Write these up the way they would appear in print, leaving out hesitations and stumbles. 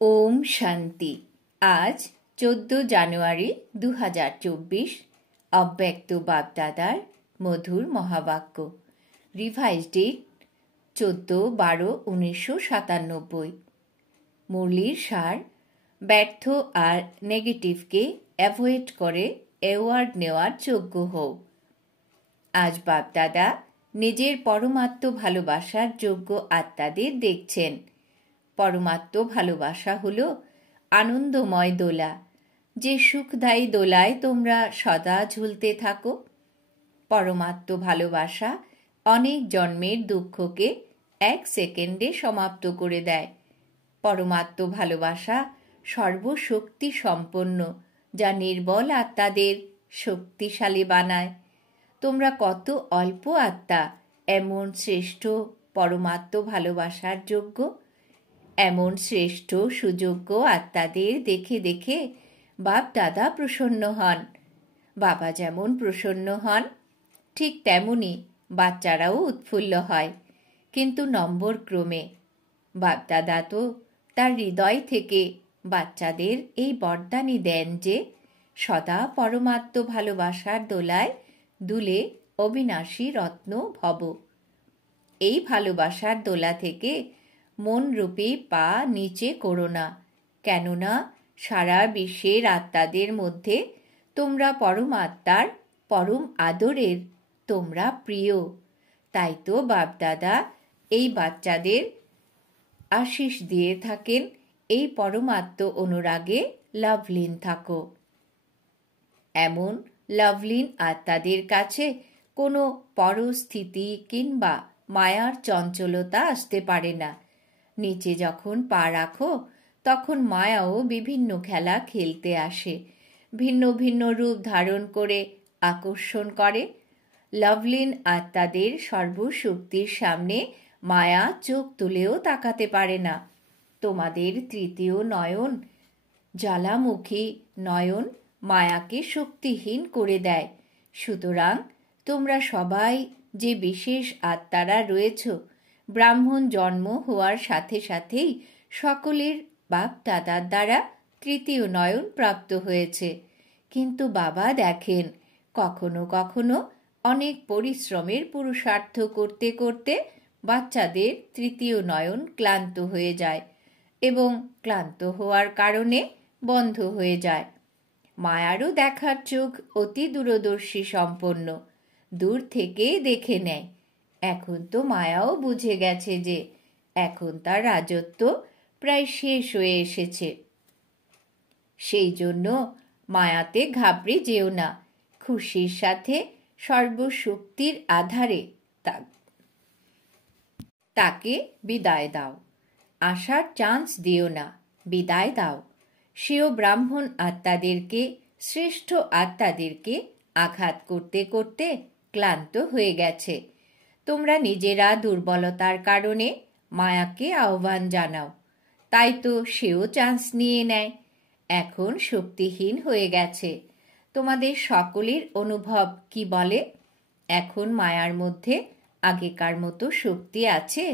ওম শান্তি। আজ 14 জানুয়ারি 2024। অব্যক্ত বাপদাদার মধুর মহাবাক্য। Revise date 14/12/1997। মুরলির সার: ব্যর্থ আর নেগেটিভকে অ্যাভয়েড করে অ্যাওয়ার্ড নেওয়ার যোগ্য হও। আজ বাপদাদা নিজের পরমাত্ম ভালোবাসার যোগ্য আত্মাদের দেখছেন। পরমাত্ম ভালোবাসা হল আনন্দময় দোলা, যে সুখদায়ী দোলায় তোমরা সদা ঝুলতে থাকো। পরমাত্ম ভালোবাসা অনেক জন্মের দুঃখকে 1 সেকেন্ডে সমাপ্ত করে দেয়। পরমাত্ম ভালোবাসা সর্বশক্তি সম্পন্ন, যা নির্বল আত্মাদের শক্তিশালী বানায়। তোমরা কত অল্প আত্মা এমন শ্রেষ্ঠ পরমাত্ম ভালোবাসার যোগ্য। এমন শ্রেষ্ঠ সুযোগ্য আত্মাদের দেখে দেখে বাপ দাদা প্রসন্ন হন। বাবা যেমন প্রসন্ন হন, ঠিক তেমনি বাচ্চারাও উৎফুল্ল হয়, কিন্তু নম্বর ক্রমে। বাপ দাদা তো তার হৃদয় থেকে বাচ্চাদের এই বরদানই দেন যে সদা পরমাত্ম ভালোবাসার দোলায় দুলে অবিনাশী রত্ন ভব। এই ভালোবাসার দোলা থেকে মনরূপী পা নিচে করো না, কেননা সারা বিশ্বের আত্মাদের মধ্যে তোমরা পরমাত্মার পরম আদরের, তোমরা প্রিয়। তাই তো বাপদাদা এই বাচ্চাদের আশিস দিয়ে থাকেন, এই পরমাত্ম অনুরাগে লাভলীন থাকো। এমন লাভলীন আত্মাদের কাছে কোনো পরস্থিতি কিংবা মায়ার চঞ্চলতা আসতে পারে না। নিচে যখন পা রাখো তখন মায়াও বিভিন্ন খেলা খেলতে আসে, ভিন্ন ভিন্ন রূপ ধারণ করে আকর্ষণ করে। লাভলীন আত্মাদের সর্বশক্তির সামনে মায়া চোখ তুলেও তাকাতে পারে না। তোমাদের তৃতীয় নয়ন, জ্বালামুখী নয়ন, মায়াকে শক্তিহীন করে দেয়। সুতরাং তোমরা সবাই যে বিশেষ আত্মারা রয়েছ, ব্রাহ্মণ জন্ম হওয়ার সাথে সাথেই সকলের বাপ দাদার দ্বারা তৃতীয় নয়ন প্রাপ্ত হয়েছে। কিন্তু বাবা দেখেন, কখনো কখনো অনেক পরিশ্রমের পুরুষার্থ করতে করতে বাচ্চাদের তৃতীয় নয়ন ক্লান্ত হয়ে যায় এবং ক্লান্ত হওয়ার কারণে বন্ধ হয়ে যায়। মায়ারও দেখার চোখ অতি দূরদর্শী সম্পন্ন, দূর থেকে দেখে নেয়। এখন তো মায়াও বুঝে গেছে যে এখন তার রাজত্ব প্রায় শেষ হয়ে এসেছে। সেই জন্য মায়াতে ঘাবড়ে যেও না, খুশির সাথে সর্বশক্তির আধারে তাকে বিদায় দাও। আসার চান্স দিও না, বিদায় দাও। সেও ব্রাহ্মণ আত্মাদেরকে, শ্রেষ্ঠ আত্মাদেরকে আঘাত করতে করতে ক্লান্ত হয়ে গেছে। তোমরা নিজেরা দুর্বলতার কারণে মায়াকে আহ্বান জানাও, তাই তো সেও চান্স নিয়ে নেয়। এখন শক্তিহীন হয়ে গেছে। তোমাদের সকলের অনুভব কি বলে? এখন মায়ার মধ্যে আগেকার মতো শক্তি আছে?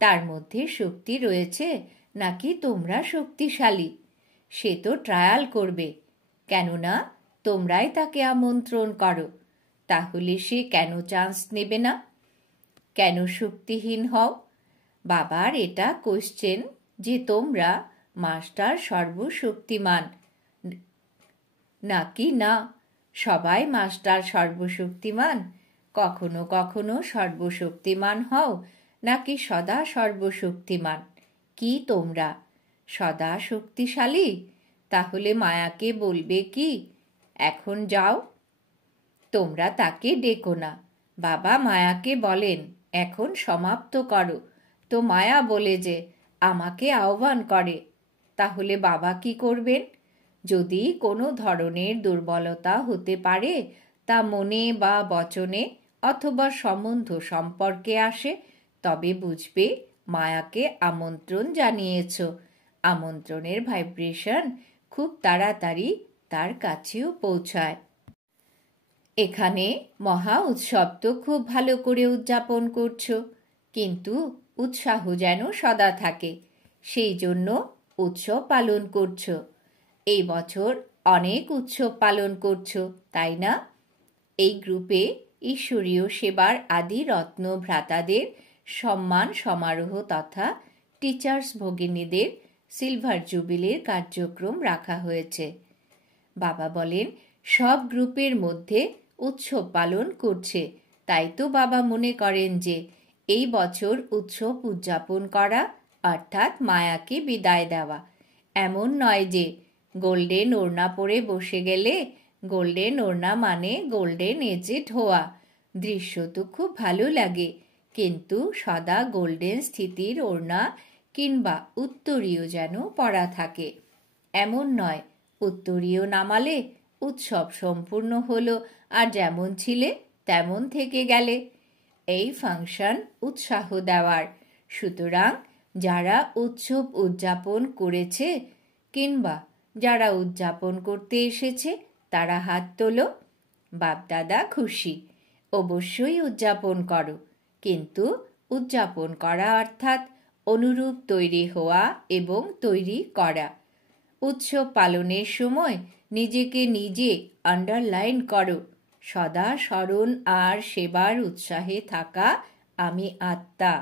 তার মধ্যে শক্তি রয়েছে নাকি তোমরা শক্তিশালী? সে তো ট্রায়াল করবে, কেননা তোমরাই তাকে আমন্ত্রণ করো। তাহলে সে কেন চান্স নেবে না? কেন শক্তিহীন হও? বাবার এটা কোশ্চেন যে তোমরা মাস্টার সর্বশক্তিমান নাকি না। সবাই মাস্টার সর্বশক্তিমান? কখনো কখনো সর্বশক্তিমান হও নাকি সদা সর্বশক্তিমান? কি তোমরা সদা শক্তিশালী? তাহলে মায়াকে বলবে কি এখন যাও? তোমরা তাকে ডেকো না। বাবা মায়াকে বলেন এখন সমাপ্ত করো, তো মায়া বলে যে আমাকে আহ্বান করে। তাহলে বাবা কি করবেন? যদি কোনো ধরনের দুর্বলতা হতে পারে, তা মনে বা বচনে অথবা সম্বন্ধ সম্পর্কে আসে, তবে বুঝবে মায়াকে আমন্ত্রণ জানিয়েছ। আমন্ত্রণের ভাইব্রেশন খুব তাড়াতাড়ি তার কাছেও পৌঁছায়। এখানে মহা উৎসব তো খুব ভালো করে উদযাপন করছো, কিন্তু উৎসাহ যেন সদা থাকে। সেই জন্য উৎসব পালন করছো। এই বছর অনেক উৎসব পালন করছো, তাই না? এই গ্রুপে ঈশ্বরীয় সেবার আদি রত্ন ভ্রাতাদের সম্মান সমারোহ তথা টিচার্স ভগিনীদের সিলভার জুবিলির কার্যক্রম রাখা হয়েছে। বাবা বলেন, সব গ্রুপের মধ্যে উৎসব পালন করছে, তাই তো বাবা মনে করেন যে এই বছর উৎসব উদযাপন করা অর্থাৎ মায়াকে বিদায় দেওয়া। এমন নয় যে গোল্ডেন ওড়না পরে বসে গেলে, গোল্ডেন ওড়না মানে গোল্ডেন এজেড হওয়া। দৃশ্য তো খুব ভালো লাগে, কিন্তু সদা গোল্ডেন স্থিতির ওড়না কিংবা উত্তরীয় যেন পরা থাকে। এমন নয়, উত্তরীয় নামালে উৎসব সম্পূর্ণ হলো আর যেমন ছিলে তেমন থেকে গেলে। এই ফাংশন উৎসাহ দেওয়ার। সুতরাং যারা উৎসব উদযাপন করেছে কিংবা যারা উদযাপন করতে এসেছে তারা হাত তোলো। বাপদাদা খুশি, অবশ্যই উদযাপন করো, কিন্তু উদযাপন করা অর্থাৎ অনুরূপ তৈরি হওয়া এবং তৈরি করা। উৎসব পালনের সময় নিজেকে নিজে আন্ডারলাইন করো, সদা স্মরণ আর সেবার উৎসাহে থাকা আমি আত্মা।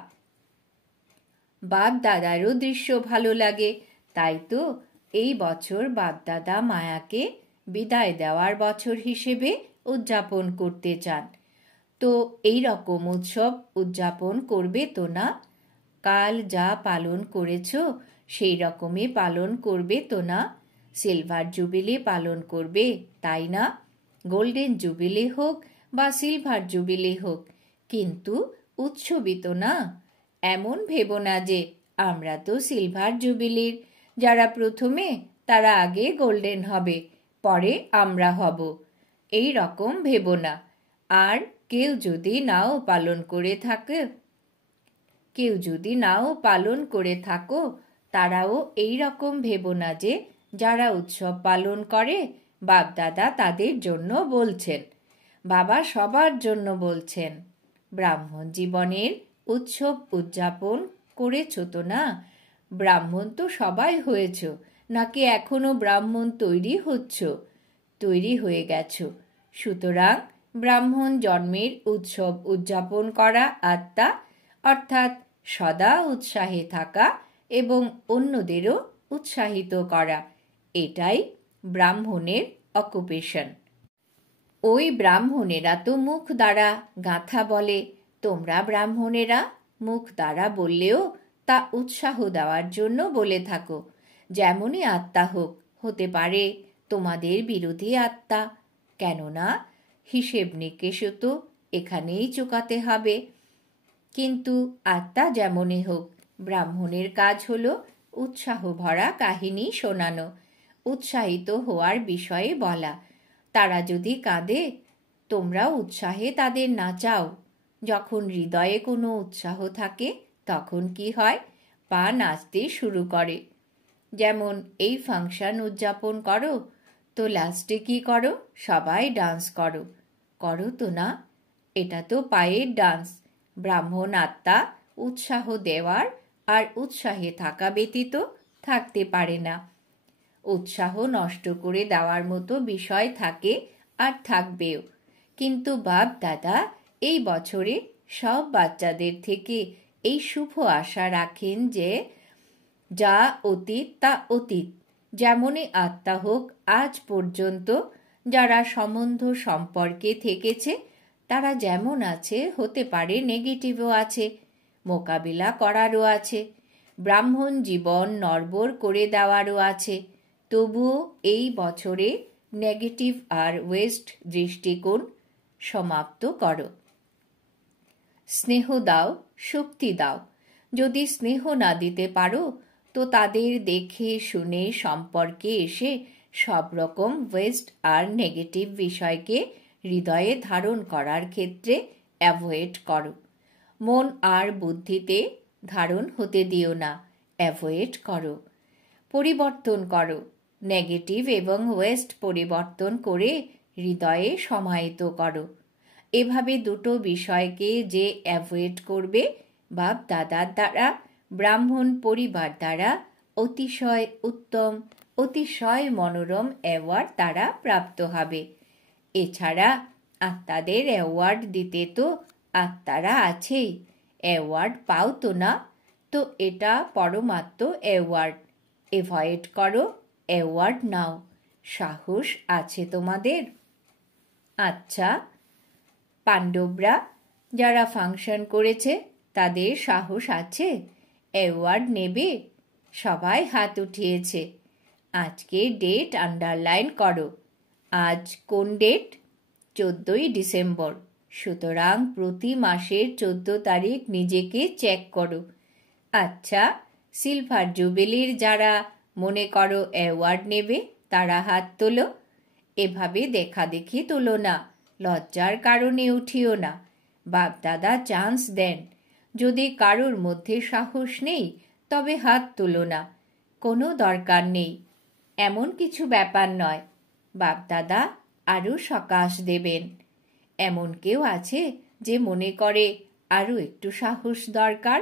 বাপ দাদারও দৃশ্য ভালো লাগে, তাই তো এই বছর বাপদাদা মায়াকে বিদায় দেওয়ার বছর হিসেবে উদযাপন করতে চান। তো এই রকম উৎসব উদযাপন করবে তো না? কাল যা পালন করেছ সেই রকমই পালন করবে তো না? সিলভার জুবিলি পালন করবে, তাই না? গোল্ডেন জুবিলি হোক বা সিলভার জুবিলি হোক, কিন্তু উৎসবই তো না। এমন ভেবো না যে আমরা তো সিলভার জুবিলির, যারা প্রথমে তারা আগে গোল্ডেন হবে, পরে আমরা হব। এই রকম ভেবো না। আর কেউ যদি নাও পালন করে থাকো, তারাও এই রকম ভেবো না যে যারা উৎসব পালন করে বাপদাদা তাদের জন্য বলছেন। বাবা সবার জন্য বলছেন। ব্রাহ্মণ জীবনের উৎসব উদযাপন করেছ তো না? ব্রাহ্মণ তো সবাই হয়েছ, নাকি এখনো ব্রাহ্মণ তৈরি হচ্ছ? তৈরি হয়ে গেছ। সুতরাং ব্রাহ্মণ জন্মের উৎসব উদযাপন করা আত্মা, অর্থাৎ সদা উৎসাহে থাকা এবং অন্যদেরও উৎসাহিত করা, এটাই ব্রাহ্মণের অকুপেশন। ওই ব্রাহ্মণেরা তো মুখ দ্বারা গাঁথা বলে, তোমরা ব্রাহ্মণেরা মুখ দ্বারা বললেও তা উৎসাহ দেওয়ার জন্য বলে থাকো। যেমনই আত্মা হোক, হতে পারে তোমাদের বিরোধী আত্মা, কেননা হিসেব নিকেশও তো এখানেই চুকাতে হবে। কিন্তু আত্মা যেমনই হোক, ব্রাহ্মণের কাজ হলো উৎসাহ ভরা কাহিনী শোনানো, উৎসাহিত হওয়ার বিষয়ে বলা। তারা যদি কাঁদে, তোমরা উৎসাহে তাদের নাচাও। যখন হৃদয়ে কোনো উৎসাহ থাকে তখন কি হয়? পা নাচতে শুরু করে। যেমন এই ফাংশন উদযাপন করো, তো লাস্টে কি করো? সবাই ডান্স করো। করো তো না? এটা তো পায়ের ডান্স। ব্রাহ্মণ আত্মা উৎসাহ দেওয়ার আর উৎসাহে থাকা ব্যতীত থাকতে পারে না। উৎসাহ নষ্ট করে দেওয়ার মতো বিষয় থাকে আর থাকবেও। কিন্তু বাপ দাদা এই বছরে সব বাচ্চাদের থেকে এই শুভ আশা রাখেন যে যা অতীত তা অতীত। যেমনই আত্মা হোক, আজ পর্যন্ত যারা সম্বন্ধ সম্পর্কে থেকেছে তারা যেমন আছে, হতে পারে নেগেটিভও আছে, মোকাবিলা করারও আছে, ব্রাহ্মণ জীবন নড়বড় করে দেওয়ারও আছে। তবুও এই বছরে নেগেটিভ আর ওয়েস্ট দৃষ্টিকোণ সমাপ্ত করো। স্নেহ দাও, শক্তি দাও। যদি স্নেহ না দিতে পারো তো তাদের দেখে শুনে সম্পর্কে এসে সব রকম ওয়েস্ট আর নেগেটিভ বিষয়কে হৃদয়ে ধারণ করার ক্ষেত্রে অ্যাভয়েড করো। মন আর বুদ্ধিতে ধারণ হতে দিও না, অ্যাভয়েড করো। পরিবর্তন করো, নেগেটিভ এবং ওয়েস্ট পরিবর্তন করে হৃদয়ে সমাহিত করো। এভাবে দুটো বিষয়কে যে অ্যাভয়েড করবে, বাপ দাদার দ্বারা, ব্রাহ্মণ পরিবার দ্বারা অতিশয় উত্তম, অতিশয় মনোরম অ্যাওয়ার্ড তারা প্রাপ্ত হবে। এছাড়া আত্মাদের অ্যাওয়ার্ড দিতে তো আত্মারা আছেই, অ্যাওয়ার্ড পাও তো না, তো এটা পরমাত্ম অ্যাওয়ার্ড। এভয়েড করো, অ্যাওয়ার্ড নাও। সাহস আছে তোমাদের? আচ্ছা, পাণ্ডবরা যারা ফাংশন করেছে তাদের সাহস আছে? অ্যাওয়ার্ড নেবে? সবাই হাত উঠিয়েছে। আজকে ডেট আন্ডারলাইন করো। আজ কোন ডেট? 14ই ডিসেম্বর। সুতরাং প্রতি মাসের 14 তারিখ নিজেকে চেক করো। আচ্ছা, সিলভার জুবিলির যারা মনে করো অ্যাওয়ার্ড নেবে তারা হাত তোলো। এভাবে দেখাদেখি তোলো না, লজ্জার কারণে উঠিও না। বাপদাদা চান্স দেন। যদি কারোর মধ্যে সাহস নেই তবে হাত তোলো না, কোনো দরকার নেই। এমন কিছু ব্যাপার নয়, বাপদাদা আরও সকাশ দেবেন। এমন কেউ আছে যে মনে করে আরও একটু সাহস দরকার?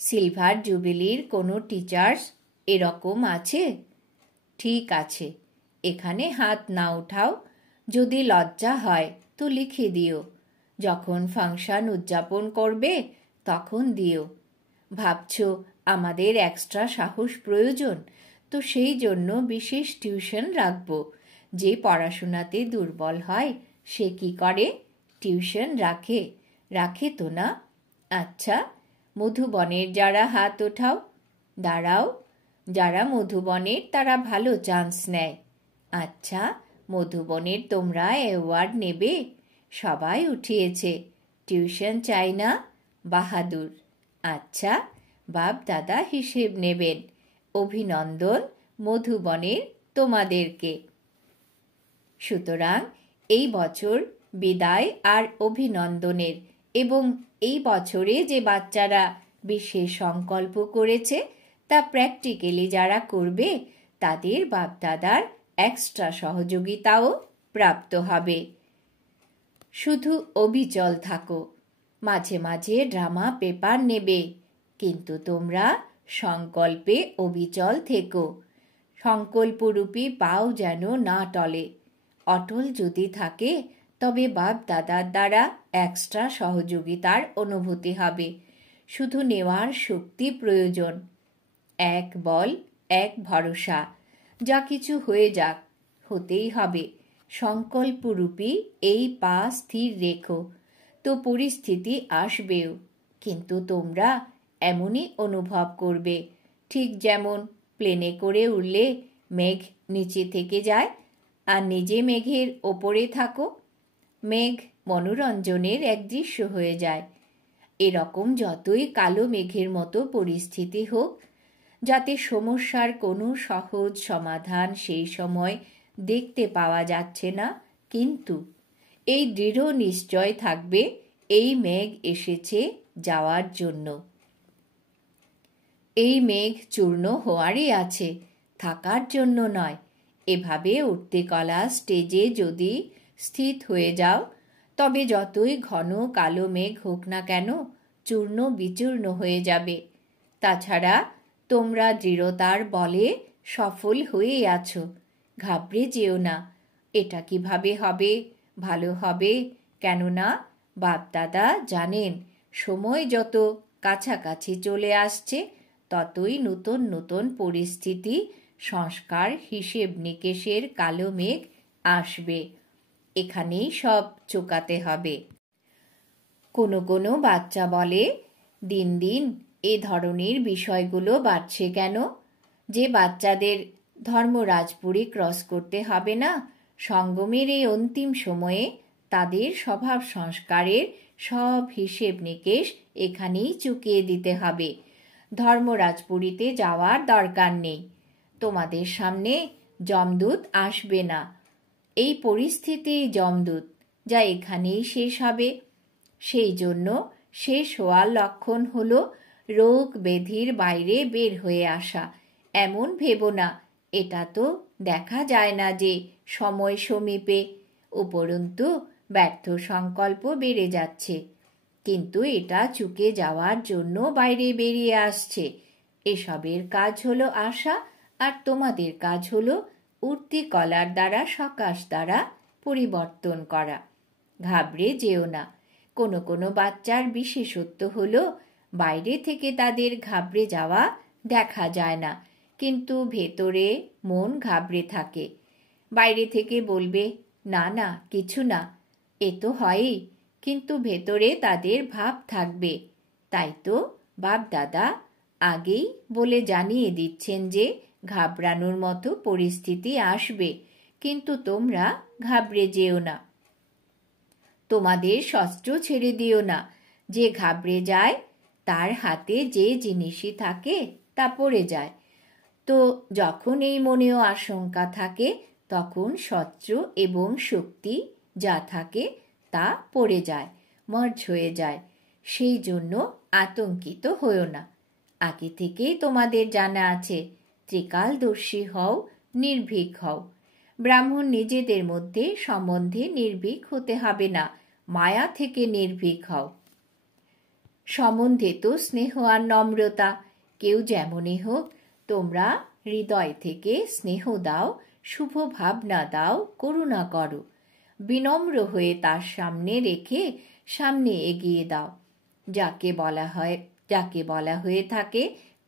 সিলভার জুবিলির কোনো টিচার্স এরকম আছে? ঠিক আছে, এখানে হাত না উঠাও। যদি লজ্জা হয় তো লিখে দিও, যখন ফাংশন উদযাপন করবে তখন দিও। ভাবছ আমাদের এক্সট্রা সাহস প্রয়োজন, তো সেই জন্য বিশেষ টিউশন রাখব। যে পড়াশোনাতে দুর্বল হয় সে কি করে? টিউশন রাখে। রাখে তো না? আচ্ছা, মধুবনের যারা হাত ওঠাও। দাঁড়াও, যারা মধুবনের তারা ভালো চান্স নেয়। আচ্ছা, মধুবনের তোমরা অ্যাওয়ার্ড নেবে? সবাই উঠিয়েছে। টিউশন চাই না? বাহাদুর। আচ্ছা, বাপ দাদা হিসেব নেবেন। অভিনন্দন মধুবনের তোমাদেরকে। সুতরাং এই বছর বিদায় আর অভিনন্দনের, এবং এই বছরে যে বাচ্চারা বিশেষ সংকল্প করেছে তা প্র্যাকটিক্যালি যারা করবে তাদের বাপদাদার এক্সট্রা সহযোগিতাও প্রাপ্ত হবে। শুধু অবিচল থাকো, মাঝে মাঝে ড্রামা পেপার নেবে, কিন্তু তোমরা সংকল্পে অবিচল থেকো। সংকল্পরূপী পাও যেন না টলে। অটল যদি থাকে তবে বাপ দাদার দ্বারা এক্সট্রা সহযোগিতার অনুভূতি হবে। শুধু নেওয়ার শক্তি প্রয়োজন। এক বল, এক ভরসা। যা কিছু হয়ে যাক, হতেই হবে। সংকল্পরূপী এই পা স্থির রেখো, তো পরিস্থিতি আসবেও, কিন্তু তোমরা এমনই অনুভব করবে ঠিক যেমন প্লেনে করে উড়লে মেঘ নিচে থেকে যায় আর নিজে মেঘের ওপরে থাকো। মেঘ মনোরঞ্জনের এক দৃশ্য হয়ে যায়। এরকম যতই কালো মেঘের মতো পরিস্থিতি হোক, যাতে সমস্যার কোনো সহজ সমাধান সেই সময় দেখতে পাওয়া যাচ্ছে না, কিন্তু এই দৃঢ় নিশ্চয় থাকবে এই মেঘ এসেছে যাওয়ার জন্য। এই মেঘ চূর্ণ হওয়ারই আছে, থাকার জন্য নয়। এভাবে উঠতে কলা স্টেজে যদি স্থিত হয়ে যাও, তবে যতই ঘন কালো মেঘ হোক না কেন চূর্ণ বিচূর্ণ হয়ে যাবে। তাছাড়া তোমরা দৃঢ়তার বলে সফল হয়েই আছো। ঘাবড়ে যেও না, এটা কিভাবে হবে, ভালো হবে, কেননা বাপদাদা জানেন সময় যত কাছাকাছি চলে আসছে ততই নতুন নতুন পরিস্থিতি, সংস্কার, হিসেব নিকেশের কালো মেঘ আসবে। এখানেই সব চোকাতে হবে। কোনো কোনো বাচ্চা বলে, দিন দিন এ ধরনের বিষয়গুলো বাড়ছে কেন? যে বাচ্চাদের ধর্মরাজপুরী ক্রস করতে হবে না, সঙ্গমের এই অন্তিম সময়ে তাদের স্বভাব সংস্কারের সব হিসেব নিকেশ এখানেই চুকিয়ে দিতে হবে। ধর্মরাজপুরীতে যাওয়ার দরকার নেই। তোমাদের সামনে যমদূত আসবে না। এই পরিস্থিতি যমদূত, যা এখানেই শেষ হবে। সেই জন্য শেষ হওয়ার লক্ষণ হলো রোগ ব্যাধির বাইরে বের হয়ে আসা। এমন ভেবো না, এটা তো দেখা যায় না যে সময় সমীপে, উপরন্তু ব্যর্থ সংকল্প বেড়ে যাচ্ছে, কিন্তু এটা চুকে যাওয়ার জন্য বাইরে বেরিয়ে আসছে। এসবের কাজ হলো আশা, আর তোমাদের কাজ হলো উঠতি কলার দ্বারা সকাশ দ্বারা পরিবর্তন করা। ঘাবড়ে যেও না। কোনো কোনো বাচ্চার বিশেষত্ব হলো বাইরে থেকে তাদের ঘাবড়ে যাওয়া দেখা যায় না, কিন্তু ভেতরে মন ঘাবড়ে থাকে। বাইরে থেকে বলবে না না কিছু না, এ তো হয়ই, কিন্তু ভেতরে তাদের ভাব থাকবে। তাই তো বাপ দাদা আগেই বলে জানিয়ে দিচ্ছেন যে ঘাবড়ানোর মতো পরিস্থিতি আসবে, কিন্তু তোমরা ঘাবড়ে যেও না। তোমাদের শস্ত্র ছেড়ে দিও না। যে ঘাবড়ে যায় তার হাতে যে জিনিসই থাকে তা পড়ে যায়। তো যখন এই মনেও আশঙ্কা থাকে তখন শস্ত্র এবং শক্তি যা থাকে তা পড়ে যায়, মার্জ হয়ে যায়। সেই জন্য আতঙ্কিত হও না। আগে থেকেই তোমাদের জানা আছে, ত্রিকালদর্শী হও, নির্ভীক হও। ব্রাহ্মণ নিজেদের মধ্যে সম্বন্ধে নির্ভীক হতে হবে না, মায়া থেকে নির্ভীক হও। সম্বন্ধে তো স্নেহ আর নম্রতা, কেউ যেমনই হোক তোমরা হৃদয় থেকে স্নেহ দাও, শুভ ভাবনা দাও, করুণা করো। বিনম্র হয়ে তার সামনে রেখে সামনে এগিয়ে দাও। যাকে বলা হয়ে থাকে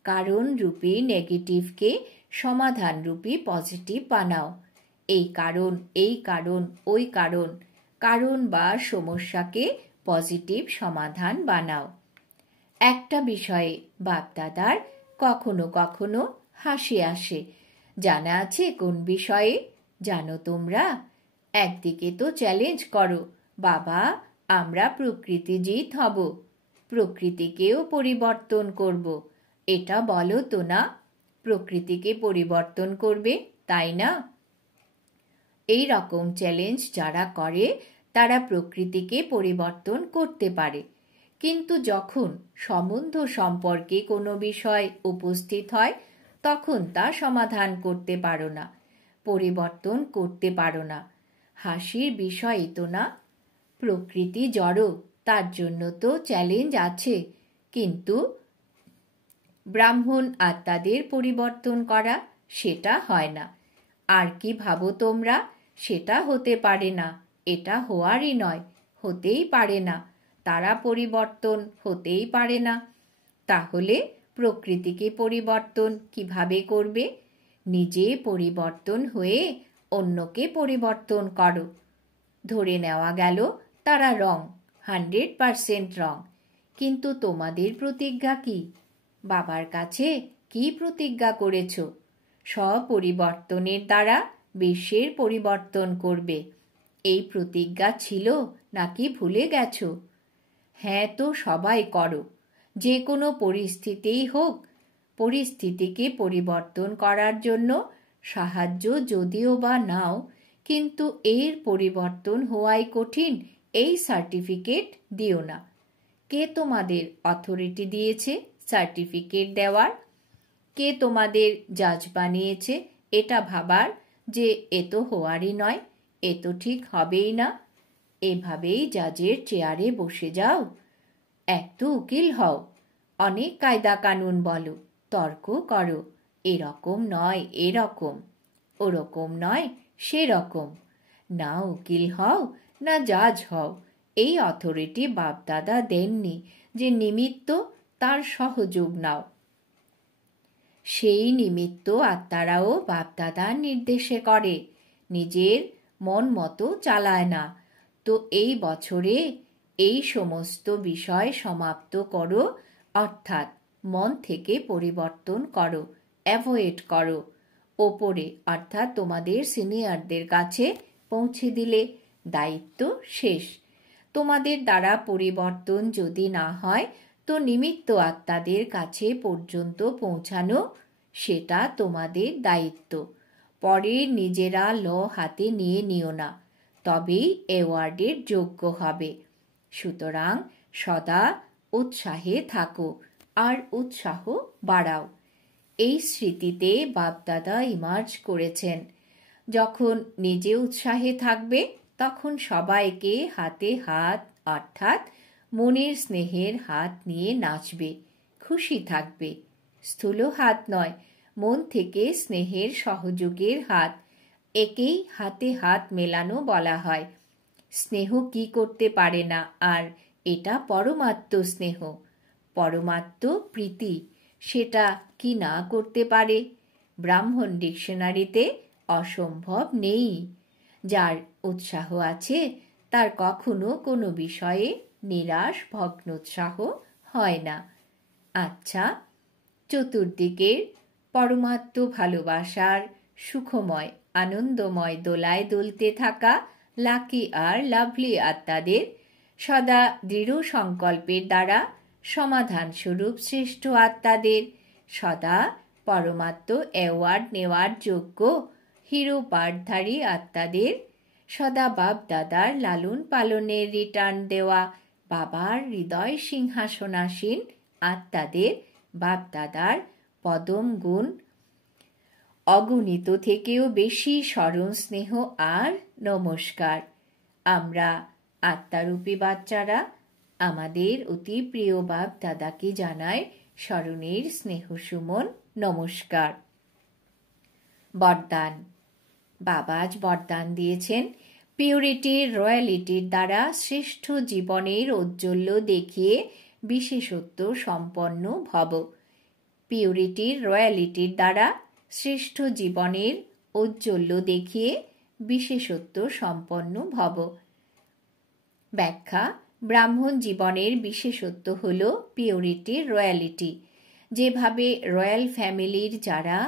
কারণ রূপী নেগেটিভকে সমাধান রূপী পজিটিভ বানাও। এই কারণ, এই কারণ, ওই কারণ, কারণ বা সমস্যাকে পজিটিভ সমাধান বানাও। একটা বিষয়ে বাপদাদার কখনো কখনো হাসি আসে। জানা আছে কোন বিষয়ে? জানো তোমরা? একদিকে তো চ্যালেঞ্জ করো, বাবা আমরা প্রকৃতিজিৎ হব, প্রকৃতিকেও পরিবর্তন করব। এটা বলো তো না, প্রকৃতিকে পরিবর্তন করবে, তাই না? এই রকম চ্যালেঞ্জ যারা করে তারা প্রকৃতিকে পরিবর্তন করতে পারে, কিন্তু যখন সম্বন্ধ সম্পর্কে কোনো বিষয় উপস্থিত হয় তখন তা সমাধান করতে পারো না, পরিবর্তন করতে পারো না। হাসির বিষয়ই তো না। প্রকৃতি জড়, তার জন্য তো চ্যালেঞ্জ আছে, কিন্তু ব্রাহ্মণ আত্মাদের পরিবর্তন করা সেটা হয় না। আর কি ভাবো তোমরা? সেটা হতে পারে না, এটা হওয়ারই নয়, হতেই পারে না, তারা পরিবর্তন হতেই পারে না। তাহলে প্রকৃতিকে পরিবর্তন কিভাবে করবে? নিজে পরিবর্তন হয়ে অন্যকে পরিবর্তন করো। ধরে নেওয়া গেল তারা রং, 100% রং, কিন্তু তোমাদের প্রতিজ্ঞা কি? বাবার কাছে কি প্রতিজ্ঞা করেছ? স্বপরিবর্তনের দ্বারা বিশ্বের পরিবর্তন করবে। এই প্রতিজ্ঞা ছিল নাকি ভুলে গেছো? হ্যাঁ তো সবাই করো। যে কোনো পরিস্থিতিই হোক, পরিস্থিতিকে পরিবর্তন করার জন্য সাহায্য যদিও বা নাও, কিন্তু এর পরিবর্তন হওয়াই কঠিন এই সার্টিফিকেট দিও না। কে তোমাদের অথরিটি দিয়েছে সার্টিফিকেট দেওয়ার? কে তোমাদের জাজ বানিয়েছে এটা ভাবার যে এ তো হওয়ারই নয়, এ তো ঠিক হবেই না? এভাবেই জাজের চেয়ারে বসে যাও? এক তো উকিল হও, অনেক কায়দা কানুন বলো, তর্ক করো, এরকম নয় এরকম, ওরকম নয় সেরকম। না উকিল হও না জাজ হও, এই অথরিটি বাপদাদা দেননি। যে নিমিত্ত তার সহযোগ নাও। সেই নিমিত্ত আত্মারাও বাপদাদার নির্দেশে করে, নিজের মন মতো চালায় না। তো এই বছরে এই সমস্ত বিষয় সমাপ্ত করো, অর্থাৎ মন থেকে পরিবর্তন করো, অ্যাভয়েড করো। ওপরে অর্থাৎ তোমাদের সিনিয়রদের কাছে পৌঁছে দিলে দায়িত্ব শেষ। তোমাদের দ্বারা পরিবর্তন যদি না হয় তো নিমিত্ত আত্মাদের কাছে পর্যন্ত পৌঁছানো সেটা তোমাদের দায়িত্ব। পরে নিজেরা ল হাতে নিয়ে নিও না, তবেই অ্যাওয়ার্ডের যোগ্য হবে। সুতরাং সদা উৎসাহে থাকো আর উৎসাহ বাড়াও। এই স্মৃতিতে বাপদাদা ইমার্জ করেছেন। যখন নিজে উৎসাহে থাকবে তখন সবাইকে হাতে হাত অর্থাৎ মনের স্নেহের হাত নিয়ে নাচবে, খুশি থাকবে। স্থূল হাত নয়, মন থেকে স্নেহের সহযোগের হাত। একেই হাতে হাত মেলানো বলা হয়। স্নেহ কি করতে পারে না, আর এটা পরমাত্ম স্নেহ, পরমাত্ম প্রীতি, সেটা কি না করতে পারে? ব্রাহ্মণ ডিকশনারিতে অসম্ভব নেই। যার উৎসাহ আছে তার কখনো কোনো বিষয়ে নিরাশ ভগ্নোৎসাহ হয় না। আচ্ছা, চতুর্দিকের পরমাত্ম ভালোবাসার সুখময় আনন্দময় দোলায় দুলতে থাকা লাকি আর লাভলি আত্মাদের সদা দৃঢ় সংকল্পের দ্বারা সমাধান স্বরূপ শ্রেষ্ঠ আত্মাদের সদা পরমাত্ম অ্যাওয়ার্ড নেওয়ার যোগ্য হিরো পাঠধারী আত্মাদের সদা বাপ দাদার লালন পালনের রিটার্ন দেওয়া বাবার হৃদয় সিংহাসনাসীন আত্মাদের বাপ দাদার পদম গুণ অগণিত থেকেও বেশি স্মরণ স্নেহ আর নমস্কার। আমরা আত্মারূপী বাচ্চারা আমাদের অতি প্রিয় বাপ দাদাকে জানাই স্মরণের স্নেহ সুমন নমস্কার। বরদান। বাবা আজ বরদান দিয়েছেন, পিউরিটির রয়্যালিটির দ্বারা শ্রেষ্ঠ জীবনের ঔজ্জ্বল্য দেখিয়ে বিশেষত্ব সম্পন্ন ভব। পিউরিটির রয়্যালিটির দ্বারা শ্রেষ্ঠ জীবনের ঔজ্জ্বল্য দেখিয়ে বিশেষত্ব সম্পন্ন ভব। ব্যাখ্যা: ব্রাহ্মণ জীবনের বিশেষত্ব হল পিউরিটির রয়্যালিটি। যেভাবে রয়্যাল ফ্যামিলির যারা,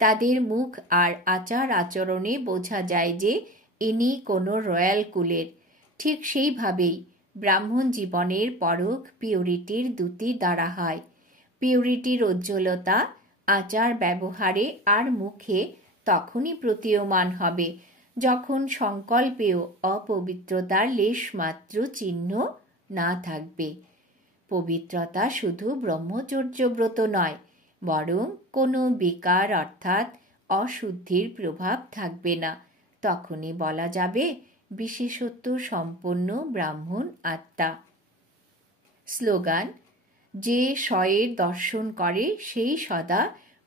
তাদের মুখ আর আচার আচরণে বোঝা যায় যে ইনি কোনো রয়্যাল কুলের, ঠিক সেইভাবেই ব্রাহ্মণ জীবনের পরখ পিউরিটির দ্যুতি দ্বারা হয়। পিউরিটির উজ্জ্বলতা আচার ব্যবহারে আর মুখে তখনই প্রতীয়মান হবে যখন সংকল্পেও অপবিত্রতার লেশমাত্র চিহ্ন না থাকবে। পবিত্রতা শুধু ব্রহ্মচর্য ব্রত নয়, বরং কোনো বিকার অর্থাৎ অশুদ্ধির প্রভাব থাকবে না। তখনই বলা যাবে বিশেষত্ব সম্পন্ন ব্রাহ্মণ আত্মা। স্লোগান: যে স্বয়ের দর্শন করে সেই সদা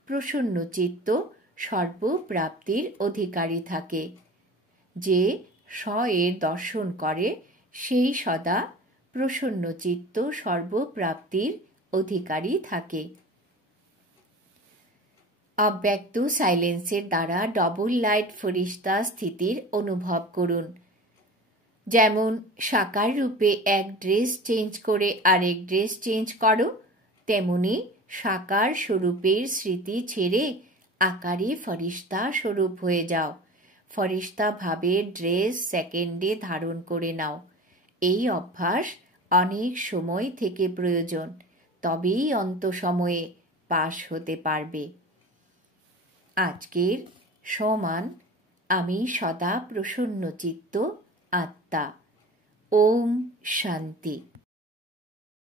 প্রসন্নচিত্ত সর্বপ্রাপ্তির অধিকারী থাকে। যে স্বয়ের দর্শন করে সেই সদা প্রসন্নচিত্ত সর্বপ্রাপ্তির অধিকারী থাকে। অব্যক্ত সাইলেন্সের দ্বারা ডবল লাইট ফরিস্তা স্থিতির অনুভব করুন। যেমন সাকার রূপে এক ড্রেস চেঞ্জ করে আরেক ড্রেস চেঞ্জ করো, তেমনি সাকার স্বরূপের স্মৃতি ছেড়ে আকারে ফরিস্তা স্বরূপ হয়ে যাও। ফরিস্তা ভাবের ড্রেস সেকেন্ডে ধারণ করে নাও। এই অভ্যাস অনেক সময় থেকে প্রয়োজন, তবেই অন্ত সময়ে পাশ হতে পারবে। আজকের সমান আমি সদা প্রসন্নচিত্ত আত্মা। ওম শান্তি।